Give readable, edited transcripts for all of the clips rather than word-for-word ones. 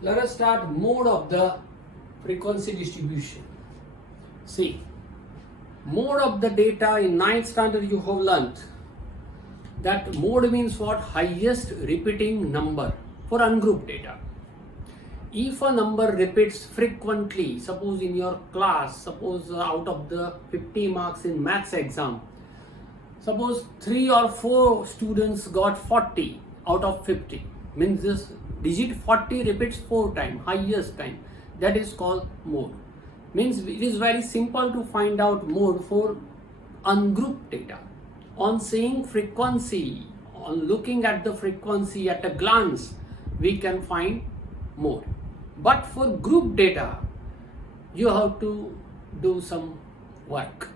Let us start mode of the frequency distribution. See, mode of the data in 9th standard you have learnt that mode means what? Highest repeating number for ungrouped data. If a number repeats frequently, suppose in your class, suppose out of the 50 marks in maths exam, suppose 3 or 4 students got 40 out of 50, means this digit 40 repeats 4 times, highest time, that is called mode. Means it is very simple to find out mode for ungrouped data. On seeing frequency, on looking at the frequency at a glance, we can find mode. But for group data, you have to do some work.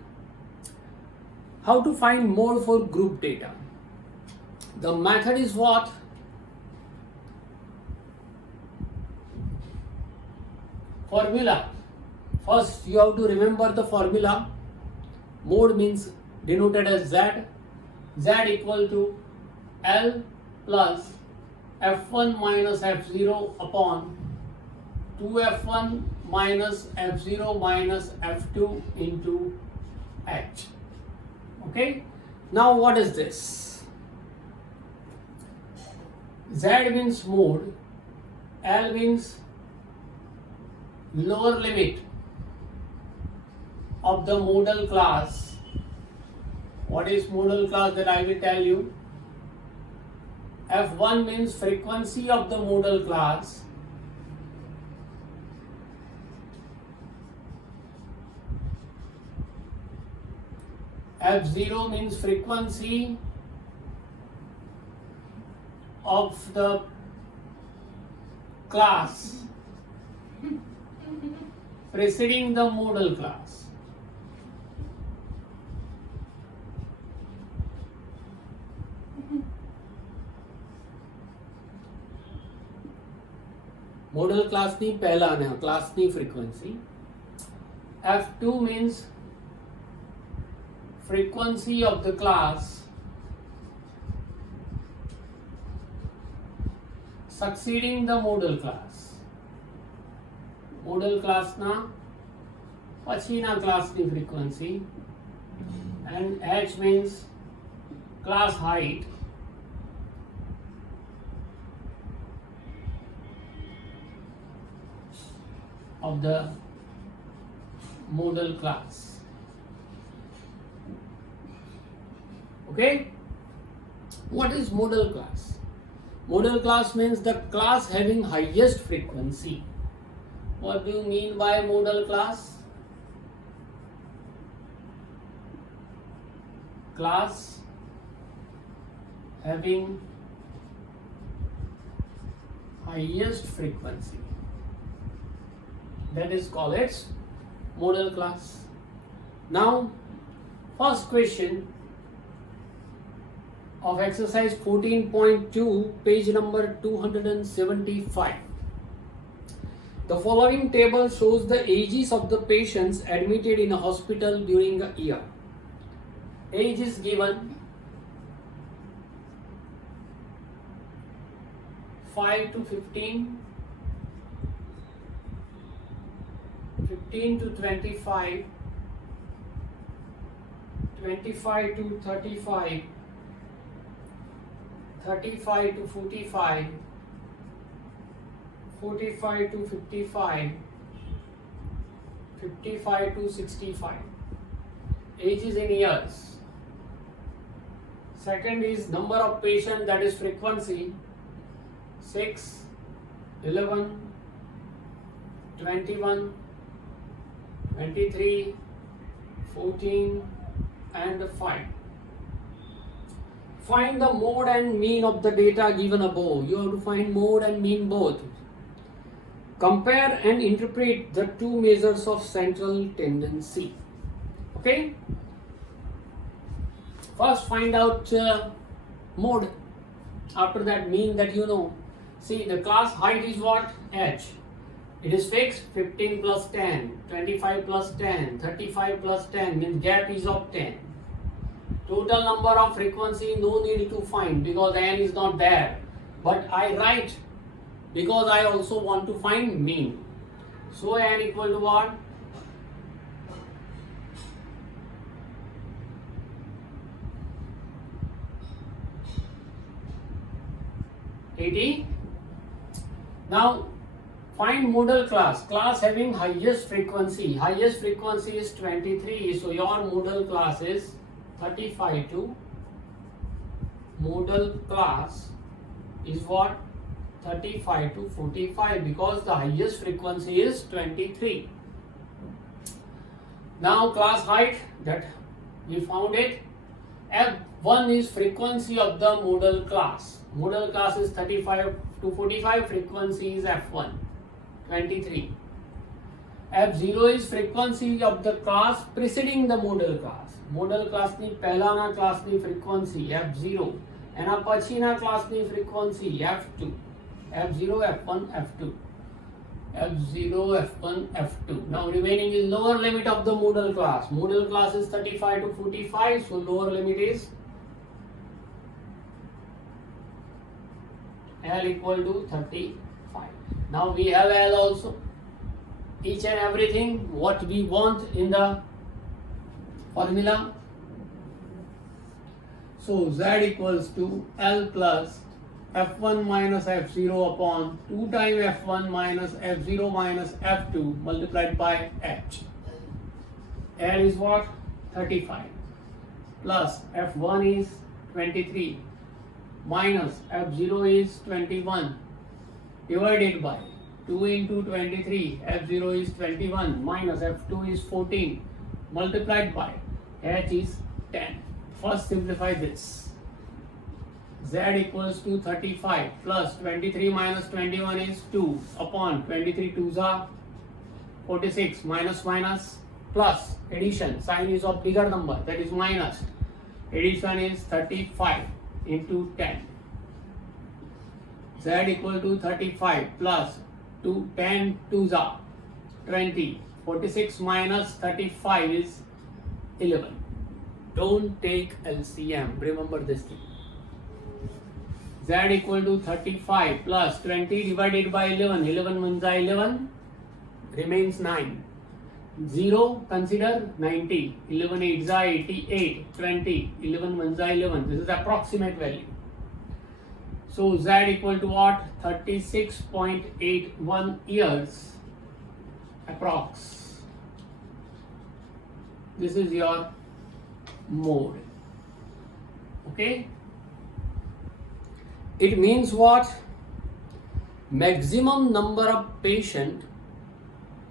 How to find mode for group data? The method is what? Formula. First, you have to remember the formula. Mode means denoted as Z. Z equal to L plus F1 minus F0 upon 2F1 minus F0 minus F2 into H. Okay. Now what is this? Z means mode, L means lower limit of the modal class. What is modal class, that I will tell you. F1 means frequency of the modal class. F0 means frequency of the class preceding the modal class. Modal class ની પહેલા ને class ની frequency. F2 means frequency of the class succeeding the modal class. Modal class na pachina class ni frequency. And H means class height of the modal class. Okay, what is modal class? Modal class means the class having highest frequency. What do you mean by modal class? Class having highest frequency, that is called its modal class. Now, first question of exercise 14.2, page number 275. The following table shows the ages of the patients admitted in a hospital during a year. Age is given 5 to 15, 15 to 25, 25 to 35, 35 to 45, 45 to 55, 55 to 65. Age is in years. Second is number of patients, that is frequency, 6, 11, 21, 23, 14 and 5. Find the mode and mean of the data given above. You have to find mode and mean both. Compare and interpret the two measures of central tendency. Okay? First find out mode. After that mean, that you know. See, the class height is what? H. It is fixed, 15 plus 10, 25 plus 10, 35 plus 10, means gap is of 10. Total number of frequency no need to find because n is not there. But I write because I also want to find mean. So n equal to what? 80. Now find modal class. Class having highest frequency. Highest frequency is 23. So your modal class is 35 to modal class is what? 35 to 45 because the highest frequency is 23. Now class height, that we found it. F1 is frequency of the modal class. Modal class is 35 to 45, frequency is F1, 23. F0 is frequency of the class preceding the modal class. Modal class ની પહેલાના ક્લાસની frequency F0 એના પછીના ક્લાસની frequency F2. F0, F1, F2. F0, F1, F2. Now remaining is lower limit of the modal class. Modal class is 35 to 45, so lower limit is L equal to 35. Now we have L also. Each and everything what we want in the formula. So Z equals to L plus F1 minus F0 upon 2 times F1 minus F0 minus F2 multiplied by H. L is what? 35 plus F1 is 23 minus F0 is 21 divided by 2 into 23. F0 is 21 minus F2 is 14 multiplied by H is 10. First simplify this. Z equals to 35 plus 23 minus 21 is 2 upon 23 2s are 46 minus minus plus addition. Sign is of bigger number, that is minus. Addition is 35 into 10. Z equal to 35 plus 2 10 2s are 20. 46 minus 35 is 11. Don't take LCM. Remember this thing. Z equal to 35 plus 20 divided by 11. 11 ones are 11. Remains 9. 0 consider 90. 11 8s are 88. 20. 11 ones are 11. This is approximate value. So Z equal to what? 36.81 years approx. This is your mode. Okay. It means what? Maximum number of patient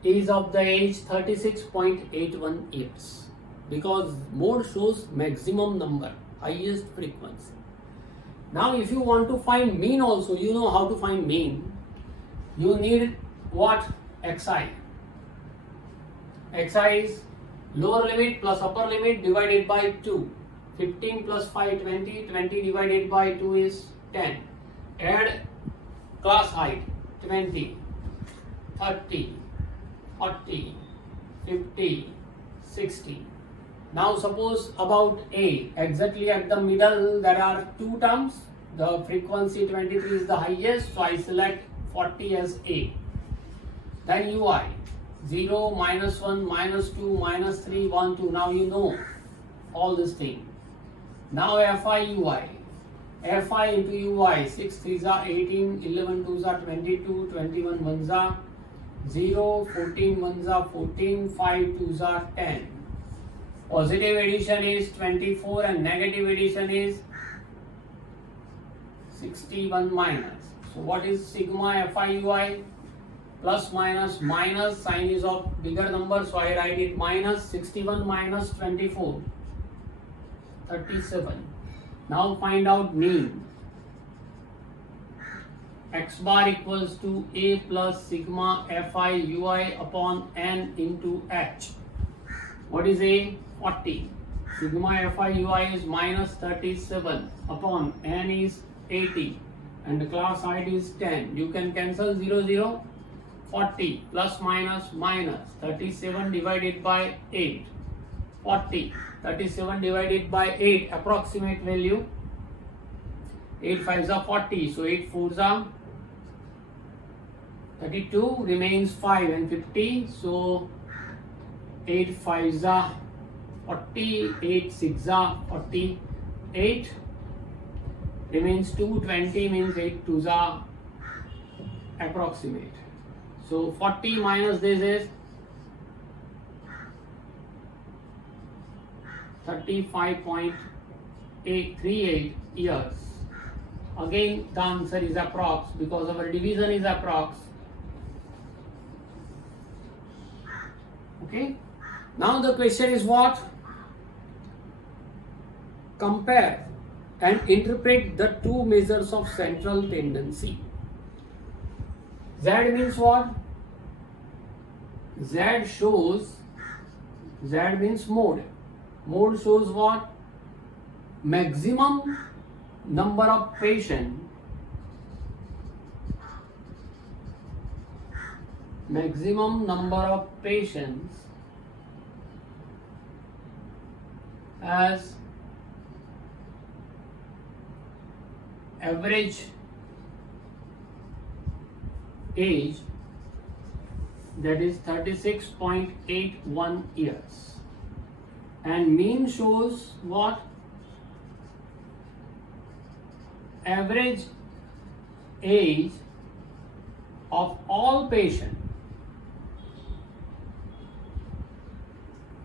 is of the age 36.81 years because mode shows maximum number, highest frequency. Now if you want to find mean also, you know how to find mean. You need what? Xi. Xi is lower limit plus upper limit divided by 2. 15 plus 5 20. 20 divided by 2 is 10. Add class height 20, 30, 40, 50, 60. Now suppose about A, exactly at the middle there are two terms. The frequency 23 is the highest, so I select 40 as A. Then UI 0, minus 1, minus 2, minus 3, 1, 2. Now you know all this thing. Now FI UI. Fi into UI, 6 3s are 18, 11 2s are 22, 21 1s are 0, 14 1s are 14, 5 2s are 10. Positive addition is 24 and negative addition is 61 minus. So what is sigma Fi UI? Plus minus minus, sign is of bigger number, so I write it minus 61 minus 24, 37. Now find out mean. X bar equals to A plus sigma Fi UI upon N into H. What is A? 40. Sigma Fi UI is minus 37 upon N is 80 and the class height is 10. You can cancel 0 0. 40 plus minus minus 37 divided by 8. 40. 37 divided by 8, approximate value. 8 5s are 40, so 8 4s are 32 remains 5 and 50, so 8 5s are 40, 8 6s are 48, remains 2, 20 means 8 2s are approximate. So 40 minus this is 35.838 years. Again the answer is approx because our division is approx. Okay. Now the question is what? Compare and interpret the two measures of central tendency. Z means what? Z means mode. Mode shows what? Maximum number of patients. Maximum number of patients as average age, that is 36.81 years, and mean shows what? Average age of all patients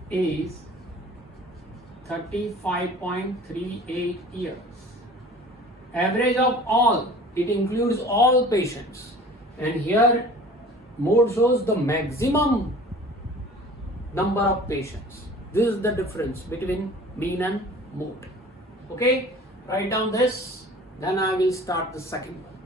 is 35.38 years. Average of all, it includes all patients, and here mode shows the maximum number of patients. This is the difference between mean and mode. Okay, write down this, then I will start the second one.